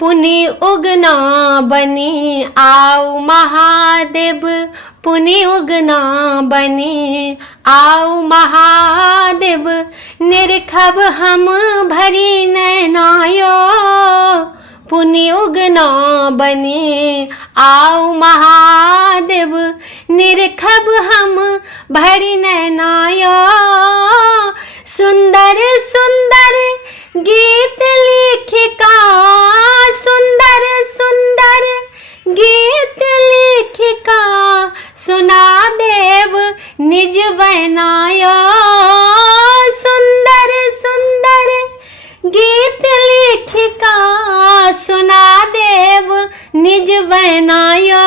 पुनि उगना बनी आओ महादेव, पुनि उगना बनी आओ महादेव। निरखब हम भरी नैनायो, पुनि उगना बनी आओ महादेव। निरखब हम भरी नैनायो, सुंदर सुंदर गीत लिखिका, सुंदर सुंदर गीत लिखिका। सुना देव निज बनायो, सुंदर सुंदर गीत लिखिका। सुना देव निज बनायो,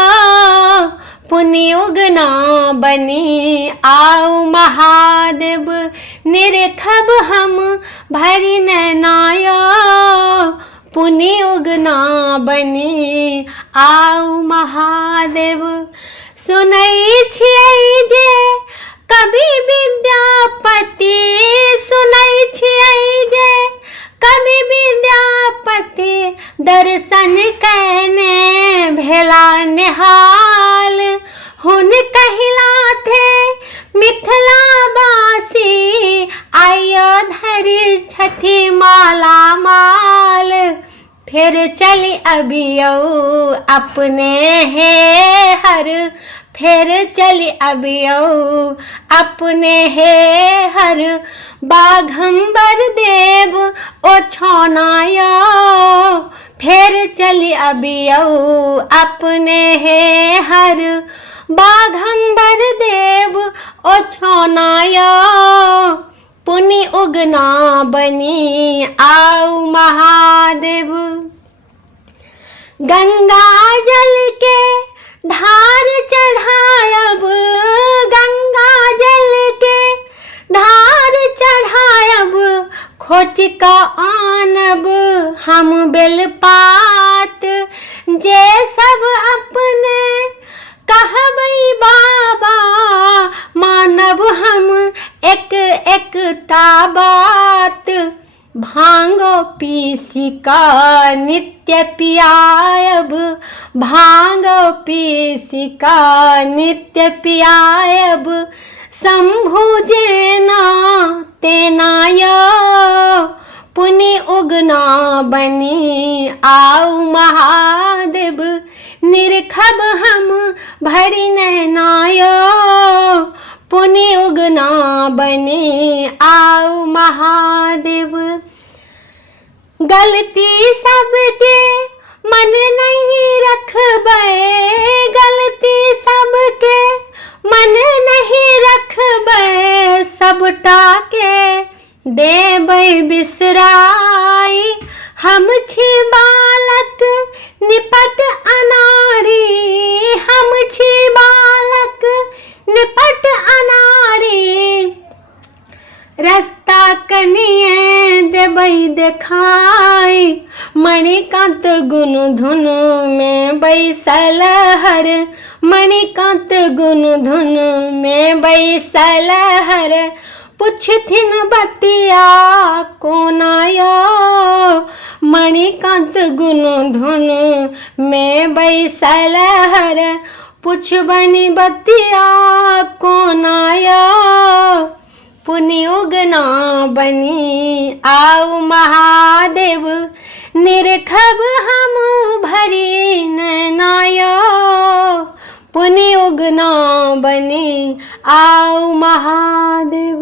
पुनि उगना बनी आओ महादेव। निरखब हम भरी नैनायो, पुनि उगना बनी आओ महादेव। सुनै छियै जे कवि विद्यापति, सुनै छियै जे कवि विद्यापति। दर्शन कैने भेला निहाल, हुन कहिला थे मिथिला बासी। आयो धरि छथि माला माल, फिर चली अबियो अपने हे हर। फिर चली अबियो अपने हे हर। बाघंबर देव ओ छौनायो, फिर चली अबियो अपने हे हर। बाघंबर देव ओ छौनायो, पुनि उगना बनी आओ महादेव। गंगा जल के धार चढ़ायब, गंगा जल के धार चढ़ायब। खोटिका आनब हम बेलपात, जे सब अपने कहबै बाबा। मानब हम एक एकटा बात, भांगो पीसिका नित्य पियायब। भांगो पीसिका नित्य पियायब। शंभु जेना तेनायो, पुनि उगना बनी आओ महादेव। निरखब हम भरी नैनायो, पुनि उगना बनी आओ महादेव। गलती सबके मन नहीं रखबै, गलती सबके मन नहीं रखबै। सबटा के देबै बिसराई, हम छी बालक निपट अनाड़ी। हम छी बालक निपट अनाड़ी, रास्ता कनिए देबै देखाई। मणिकांत गुन धुन में बैसल हर, मणिकांत गुन धुन में बैसल हर। पुछथिन बतिया कोनायो, मणिकांत गुन धुन में बैसल हर। पुछबनि बतिया कोनायो, पुनि उगना बनी आओ महादेव। निरखब हम भरी नैनायो, पुनि उगना बनी आओ महादेव।